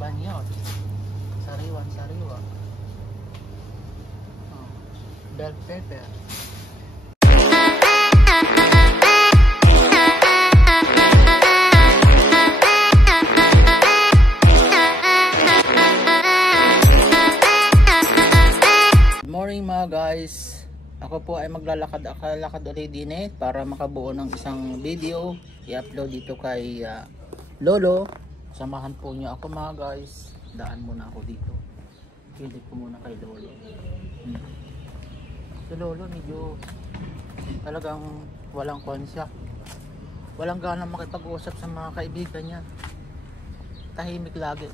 Agbanyot, sariwa, bell pepper. Good morning mga guys. Ako po ay maglalakad ulit din para makabuo ng isang video i-upload dito kay Lolo. Samahan po niyo ako mga guys. Daan muna ako dito. Pilit ko muna kay Lolo. Si Lolo medyo talagang walang konsya. Walang ganang makipag-usap sa mga kaibigan niya. Tahimik lagi.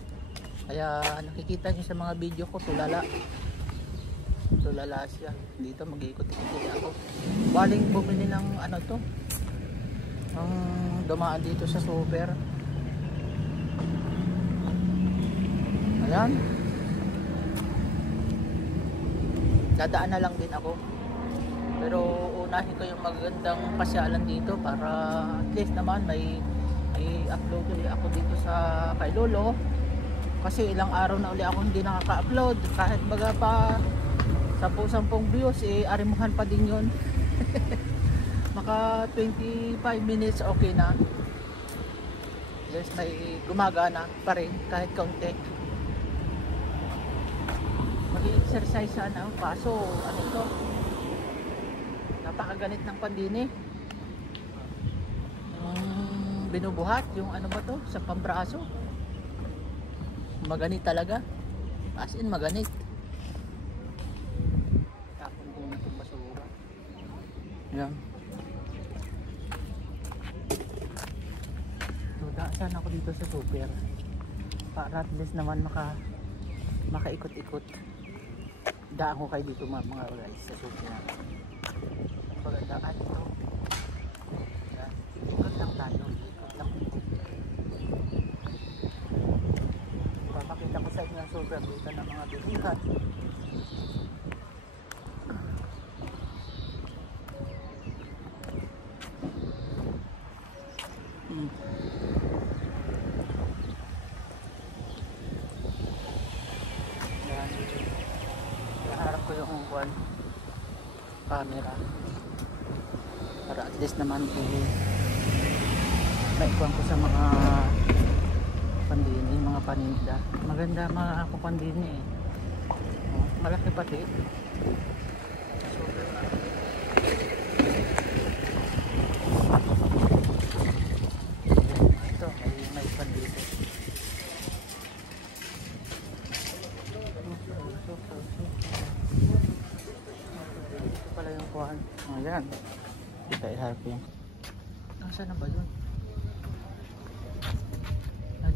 Kaya nakikita niyo sa mga video ko tulala siya. Dito mag-iikot-ikot ako. Baling bumili ng ano to. Ang dumaan dito sa super. Ayan. Dadaan na lang din ako. Pero unahin ko yung magandang pasyalan dito para at least naman may upload ulit ako dito sa kay Lolo. Kasi ilang araw na ulit ako hindi nakaka-upload. Kahit baga pa 10 views arimuhan pa din yun. Maka 25 minutes okay na. Yes, may gumagana pa rin kahit kaunti. Mag-exercise sana kaso ano to, napakaganit ng pandini. Binubuhat yung ano ba to sa pambraso, maganit talaga, as in maganit. Yan. So daan ako dito sa super para at least naman makaikot-ikot. Daan ko kayo dito mga guys sa super. Pagdaan ito. Yan. Ikot lang tayo. Ikot lang. Papakita ko sa inyo ang super dito ng mga bilihan. Harap ko yung camera para at least naman maikuan ko sa mga pandini, mga paninda. Maganda mga ako pandini malaki pati. Ito may pandini. Ayan, kita iharap yung nasaan na ba yun?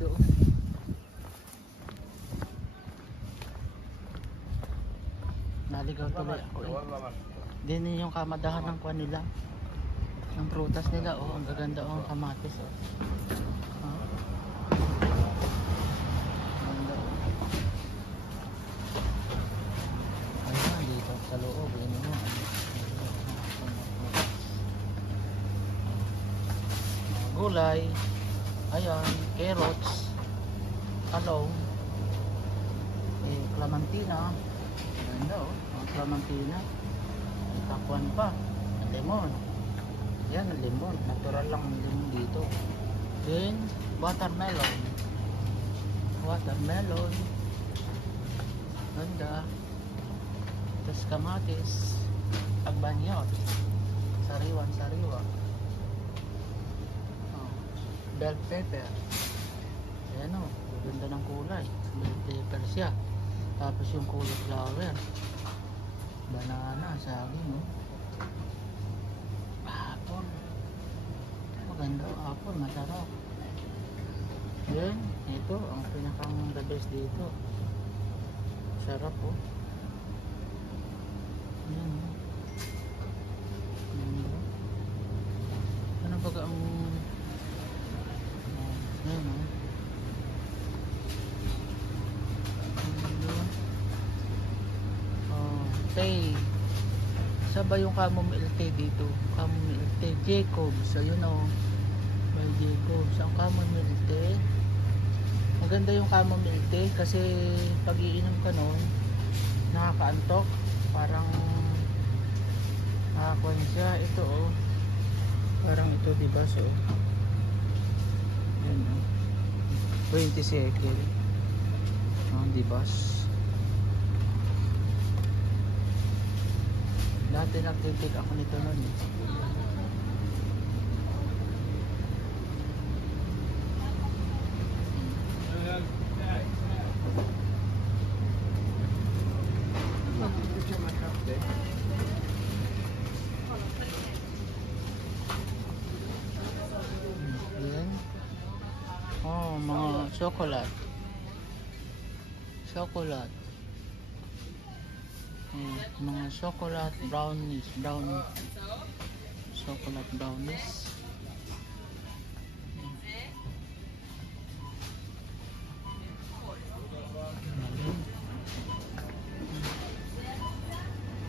Doon. Naligaw tuloy ako din yung kamadahan ng kuwan nila, ng prutas nila. Ang gaganda ang kamatis Ayan, dito sa loob yun mo. Gulay, ayan, carrots, talong, clementina, ganda clementina, takuan pa, lemon, yan lemon, natural lang ang lemon dito. Then watermelon, ganda, tapos kamatis, agbanyot, sariwa, bell pepper. Ayan ganda ng kulay, bell pepper siya. Tapos yung cauliflower, banana, saging apple, maganda apple, masarap. Then ito ang pinakang the best dito, sarap Ayan ano baga ang tea. Sabay yung chamomile tea dito. Chamomile tea Jacobs. Ayun may Jacobs. Ang chamomile tea Maganda yung chamomile tea kasi pag iinom ka nun nakakaantok, parang nakakuan siya. Ito oh, parang ito diba, so yan oh, 20 shekel diba. Dati nagtitake ako nito nun eh. Yan. Oh, mga chocolate. Chocolate. Mga chocolate brownies, chocolate brownies.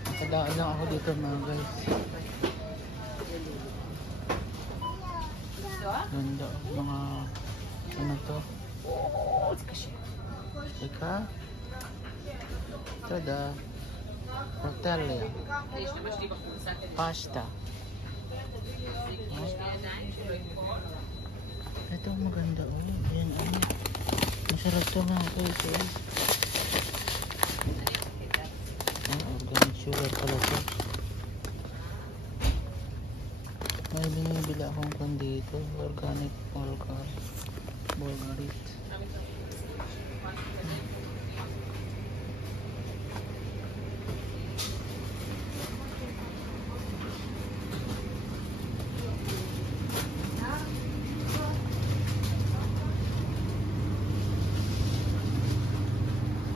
Nakadaan lang ako dito mga guys. Ganda mga ano to. Teka. Tada. Tortilla. Pasta. Ito maganda oh. Yan ano. Masarap to mga guys eh. Organic sugar pala to. May binibili akong kung dito. Organic Bulgarit.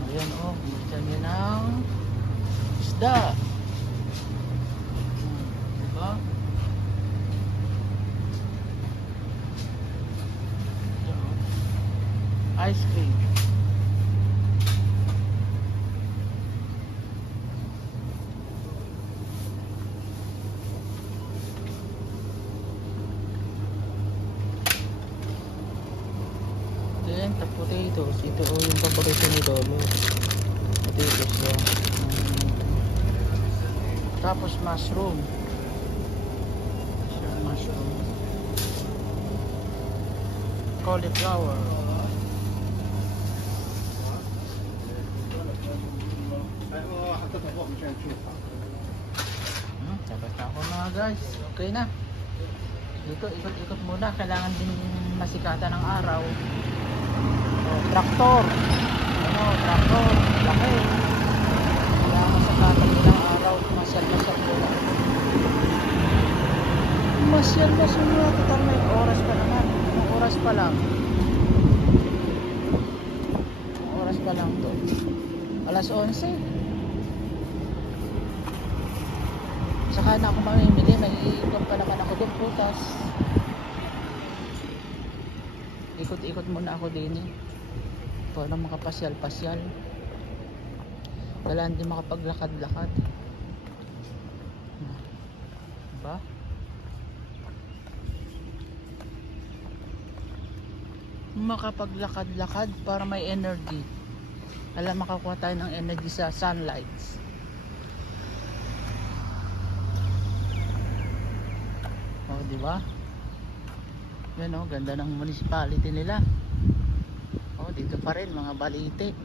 Ayan oh, gusto nyo ng isda. Diba? Ice cream. Then the potatoes. Ito oh, yung paborito ni Lolo. Potatoes yan. Tapos mushroom. Mushroom. Cauliflower. Tapos na ako mga guys. Okay na. Dito ikot-ikot muna. Kailangan din masikatan ng araw. Traktor. Ano, traktor. Laki. Kailangan masikatan din ng araw. Masyal-masyal muna. Masyal-masyal muna. Total may oras pa naman. Oras pa lang. Oras pa lang to. Alas 11. Saka na ako mamimili, mag-iikot pa naman ako doon putas. Ikot-ikot muna ako din eh. Para makapasyal-pasyal. Kailangan din makapaglakad-lakad. Diba? Makapaglakad-lakad para may energy. Alam, makakuha tayo ng energy sa sunlight. Oh, di ba? Yan oh, ganda ng municipality nila. Oh, dito pa rin mga balite.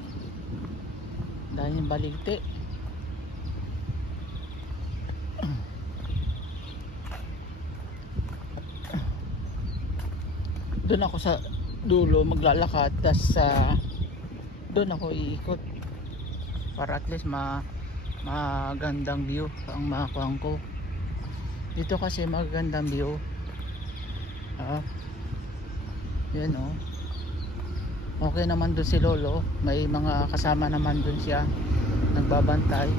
Dahil yung balite. Doon ako sa dulo maglalakad, tas doon ako iikot para at least magandang view ang makakuha ko. Dito kasi magandang view. Yan oh. Okay naman doon si Lolo. May mga kasama naman doon siya. Nagbabantay.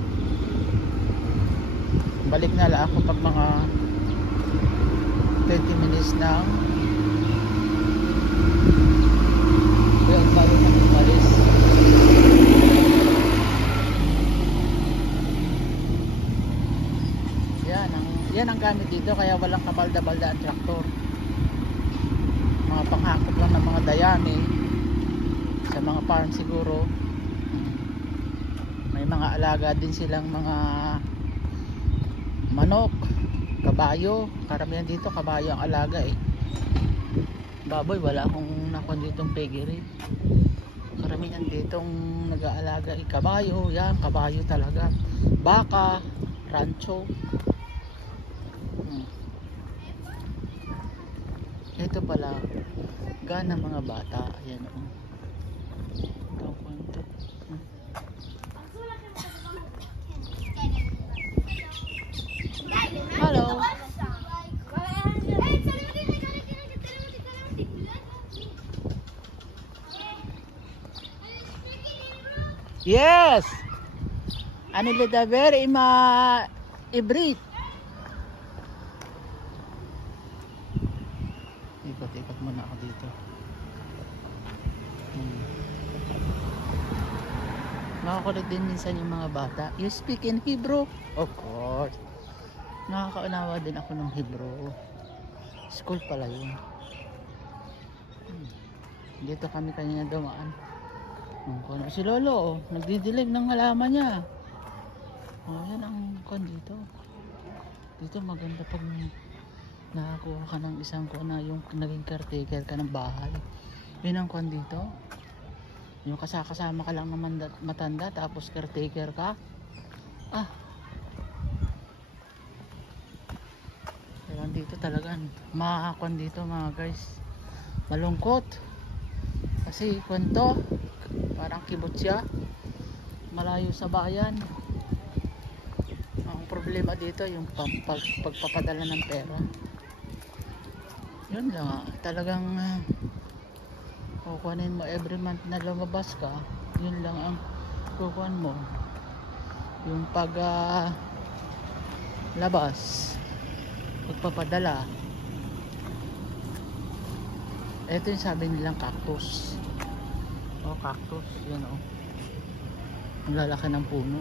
Balik na lang ako pag mga 20 minutes ng bago kami umalis. Yan ang gamit dito, kaya walang kabalda-balda ang traktor. Mga panghakot lang ng mga dayami. sa mga farm siguro. May mga alaga din silang mga manok, kabayo. Karamihan dito kabayo ang alaga eh. Baboy wala akong nakon ditong piggery. Karamihan ditong nag-aalaga eh, kabayo. Yan, kabayo talaga. Baka, rancho. Ito pala gana mga bata. Ayan o. Hello. Yes. Anila da very ma ibrit. Ikot-ikot muna ako dito. Nakakulit din minsan yung mga bata. You speak in Hebrew? Of course. Nakakaunawa din ako ng Hebrew. School pala yun. Dito kami kanina dumaan. Si Lolo, nagdidilig ng halaman niya. Yan ang kon dito. Dito maganda pag nakakuha ka ng isang na yung naging caretaker ka ng bahay. Yun ang kon dito. Yung kasama ka lang ng matanda tapos caretaker ka. Kaya dito talagang makakakon dito mga guys. Malungkot. Kasi kwento parang kibutsya. Malayo sa bayan. Ang problema dito yung pagpapadala ng pera. Yun lang. Talagang kukunin mo every month na lumabas ka, yun lang ang kukunin mo. Yung pag labas, pagpapadala. Ito yung sabi nilang cactus. Cactus, yun o. Ang lalaki ng puno.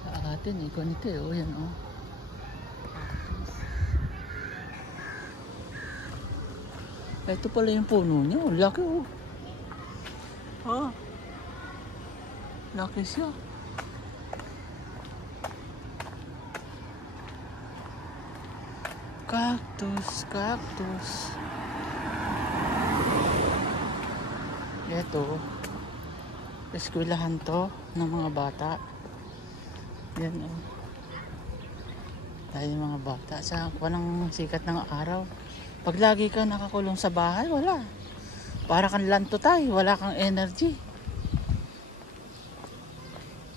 Sa atin ganito yan o. Ito pala yung puno niya. Laki oh. Laki siya. Cactus. Ito. Eskwelahan to ng mga bata. Yan oh. Tayo mga bata. Sa walang sikat ng araw. Pag lagi ka nakakulong sa bahay, wala. Para kang lantutay, wala kang energy.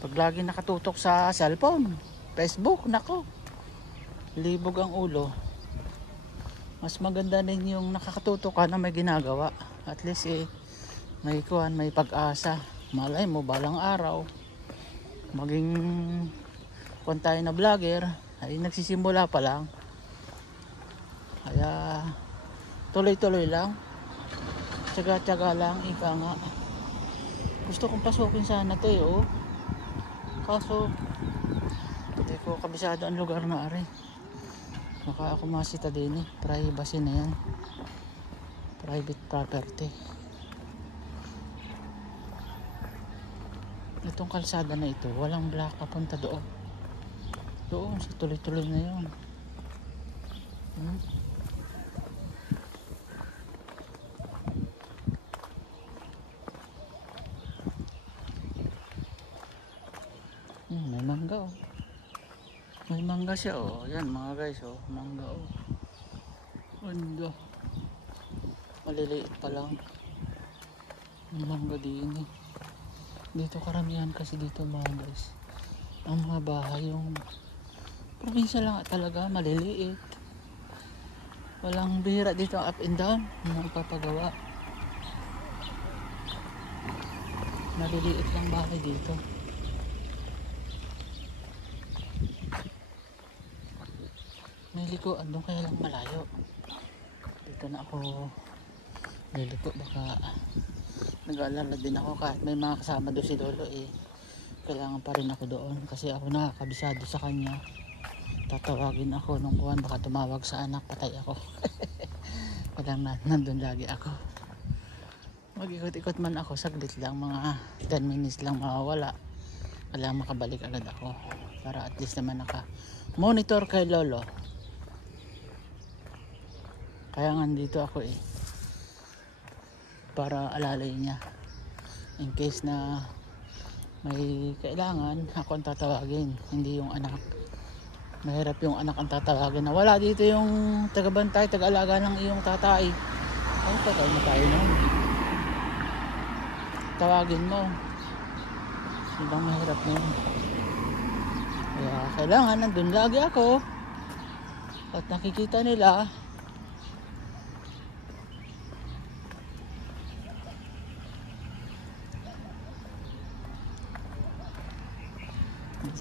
Pag lagi nakatutok sa cellphone, Facebook, nako. Libog ang ulo. Mas maganda din yung nakakatutok ka na may ginagawa. At least may pag-asa. Malay mo, balang araw, maging tayo na vlogger, ay nagsisimula pa lang. Kaya tuloy-tuloy lang, tsaga-tsaga lang, ika nga. Gusto kong pasukin sana to kaso hindi ko kabisado ang lugar na ari. Baka ako masita din privacy na yan, private property. Itong kalsada na ito walang black papunta doon sa tuloy-tuloy na yun. May mangga may mangga siya yan mga guys mangga mangga maliliit pa lang. May mangga din dito karamihan kasi dito mga guys ang mga bahay yung probinsya lang talaga maliliit. Walang bihira dito up and down ng papagawa. Maliliit lang bahay dito. May likuan doon kaya lang malayo. Dito na ako liliko, baka nag-aalala din ako kahit may mga kasama doon si Lolo kailangan pa rin ako doon kasi ako nakakabisado sa kanya tatawagin ako nung kuwan, baka tumawag sa anak, patay ako. Walang nandun lagi ako. Mag-ikot-ikot man ako, saglit lang, mga 10 minutes lang mawawala. Kailangan makabalik agad ako para at least naman naka-monitor kay lolo. Kaya nga dito ako para alalay niya. In case na may kailangan, ako ang tatawagin, hindi yung anak. Mahirap yung anak ang tatawagin na wala dito yung tagabantay, tagaalaga ng iyong tatay. Ay, patay na tayo nun. Tawagin mo. Ibang mahirap na yun. Kaya kailangan nandun lagi ako at nakikita nila.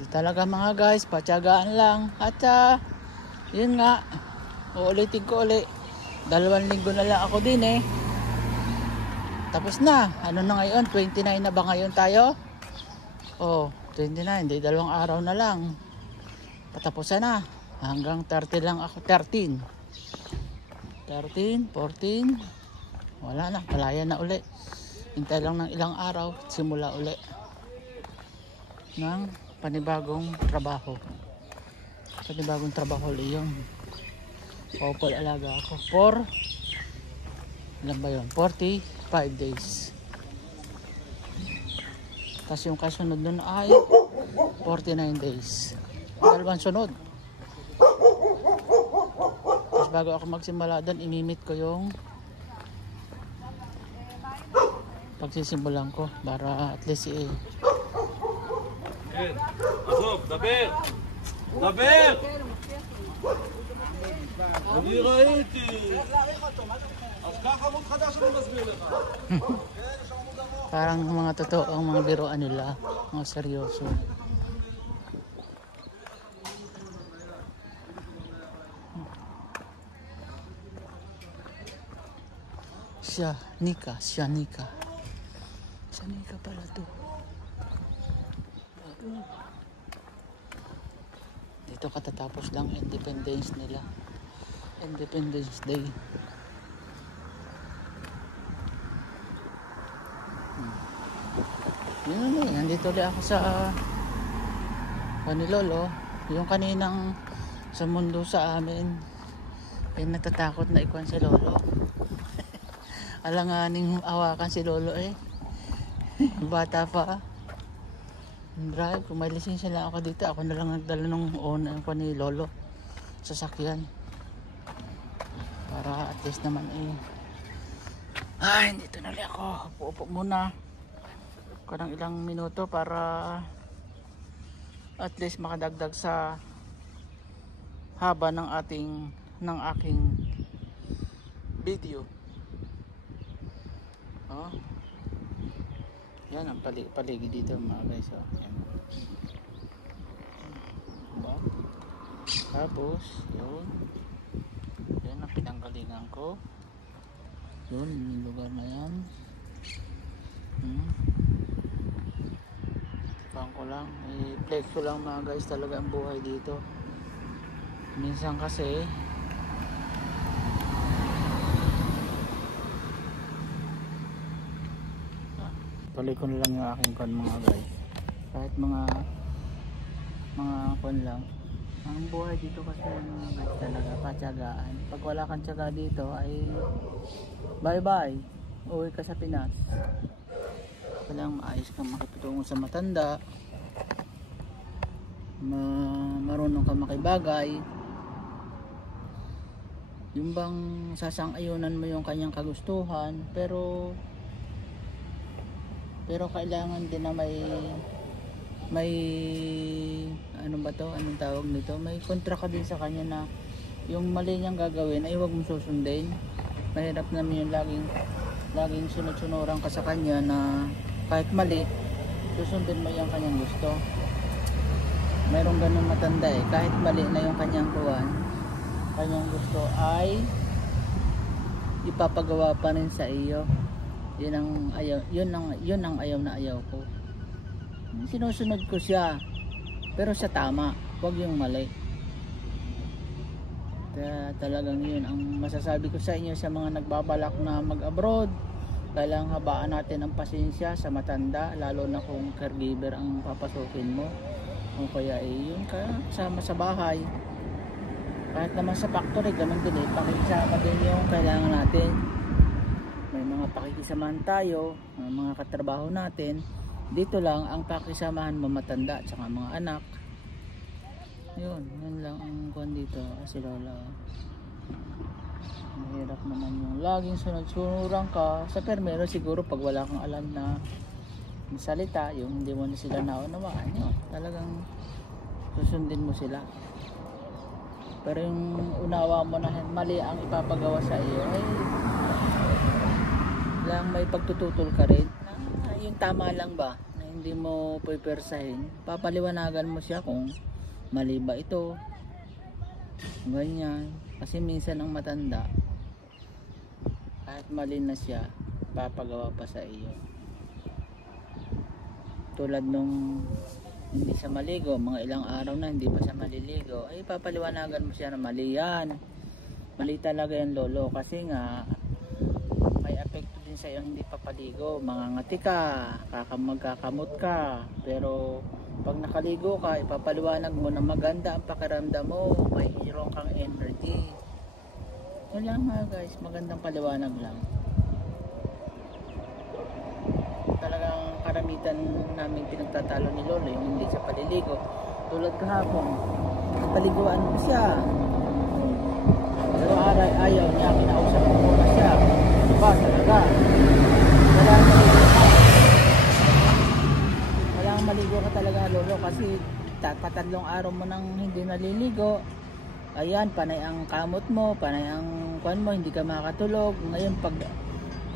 Talaga mga guys, patyagaan lang. At yun nga, uulitin ko ulit, 2 linggo na lang ako din tapos na. Ano na ngayon, 29 na ba ngayon tayo? 29, hindi 2 araw na lang patapusan na. Hanggang 30 lang ako, 13, 14, wala na, palaya na uli. Hintay lang ng ilang araw, simula uli ng panibagong trabaho ulit yun. Couple alaga ako for ilan ba yun, 45 days. Tapos yung kasunod nun ay 49 days, 2 sunod. Tapos bago ako magsimula doon, imimit ko yung pagsisimulan ko para at least עזוב, דבר! דבר! אני ראיתי. אז קח עמוד חדש אני מסביר לך. parang mga totoo ang mga biroan nila, mga seryoso. Shanika pala to. Dito katatapos lang Independence nila, Independence Day. Yun nandito ulit ako sa Lolo. Yung kaninang sa mundo sa amin ay natatakot na ikuan si Lolo. Alanganing awakan si Lolo bata pa. Drive, kung may lisensya lang ako dito, ako na lang nagdala ng ni Lolo sasakyan para at least naman dito na lang ako. Upo muna ako ng ilang minuto para at least makadagdag sa haba ng aking video. Yan ang paligid dito mga guys. Yan. Tapos yun ang pinanggalingan ko. Yun yung lugar na yan. Tipan ko lang, i-flex ko lang mga guys talaga ang buhay dito. Minsan kasi tuloy ko na lang yung aking kon mga guys. Kahit mga kon lang. Ang buhay dito kasi mga guys talaga patyagaan. Pag wala kang tiyaga dito ay bye bye, uwi ka sa Pinas. Kailangan maayos kang makipatungo sa matanda, marunong kang makibagay, yung bang sasang-ayunan mo yung kanyang kagustuhan, pero kailangan din na may ano ba to, anong tawag nito, may kontra ka din sa kanya na yung mali niyang gagawin ay huwag mong susundin. Mahirap naman yung laging sunod-sunuran ka sa kanya na kahit mali susundin mo yung kanyang gusto. Mayroong ganun matanda kahit mali na yung kanyang gusto ay ipapagawa pa rin sa iyo. Yun ang ayaw na ayaw ko. Sinusunod ko siya pero sa tama, wag yung mali. Kaya talagang yun ang masasabi ko sa inyo sa mga nagbabalak na mag-abroad. Kailangang habaan natin ang pasensya sa matanda, lalo na kung caregiver ang papasukin mo. O kaya yun kasama sa bahay. Kahit naman sa factory, ganun din pakikisama din yung kailangan natin. May mga pakikisamahan tayo, mga katrabaho natin. Dito lang ang pakisamahan mamatanda at saka mga anak. Yun lang ang kuwan dito kasi lola. Mahirap naman yung laging sunod-sunuran ka sa permero. Siguro pag wala kang alam na salita, yung hindi mo na sila naunawaan, yun, talagang susundin mo sila. Pero yung unawa mo na mali ang ipapagawa sa iyo, ay lang may pagtututol ka rin. Yung tama lang ba na hindi mo pupersahin, papaliwanagan mo siya kung mali ba ito, ganyan. Kasi minsan ang matanda, kahit mali na siya, papagawa pa sa iyo. Tulad nung hindi siya maligo, mga ilang araw na hindi pa siya maliligo, ay papaliwanagan mo siya na mali yan. Mali talaga yan lolo, kasi nga may epekto din sa iyo hindi papaligo. Mangangati ka, magkakamot ka, pero pag nakaligo ka, ipapaliwanag mo na maganda ang pakiramdam mo, may hero kang energy. Yun lang mga guys, magandang paliwanag lang. Talagang karamitan namin pinagtatalo ni lolo yung hindi siya paliligo. Tulad kahapon, nagpaliguan ko siya, pero ayaw niya, kinausap ko muna siya. Diba talaga, walang maligo ka talaga lolo, kasi tatlong araw mo nang hindi naliligo. Ayan, panay ang kamot mo, panay ang kuwan mo, hindi ka makatulog. Ngayon pag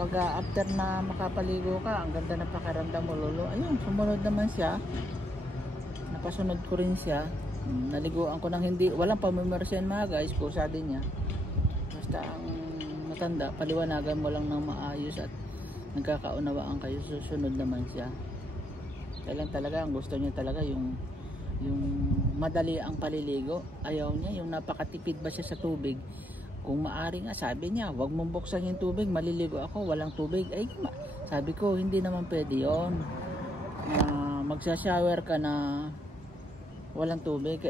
after na makapaligo ka, ang ganda ng pakiramdam mo lolo. Ayun, sumunod naman siya. Napasunod ko rin siya. Naliguan ko nang hindi, walang pamimersiyan mga guys, kusa din niya. Basta ang matanda, paliwanagan mo lang ng maayos at nagkakaunawaan kayo, susunod naman siya. Kailan talaga, ang gusto niya talaga yung madali ang paliligo. Ayaw niya yung napakatipid ba siya sa tubig. Kung maari nga, sabi niya, wag mong buksan yung tubig, maliligo ako, walang tubig. Ay, sabi ko, hindi naman pwede yun. Magsashower ka na walang tubig.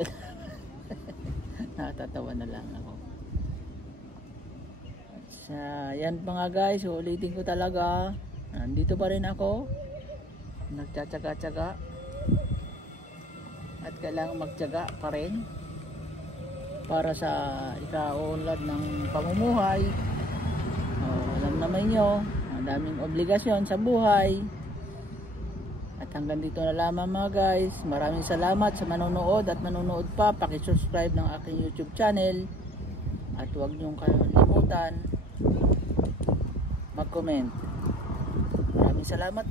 Natatawa na lang ako. Yan mga guys, ulitin ko talaga, nandito pa rin ako, nagtsatsaga-tsaga, at kailangan magtyaga pa rin para sa ikaunlad ng pamumuhay. Alam naman nyo, ang daming obligasyon sa buhay. At hanggang dito na lamang mga guys. Maraming salamat sa manonood at manonood pa. Paki-subscribe ng aking YouTube channel. At huwag niyong kalimutan mag-comment. Maraming salamat.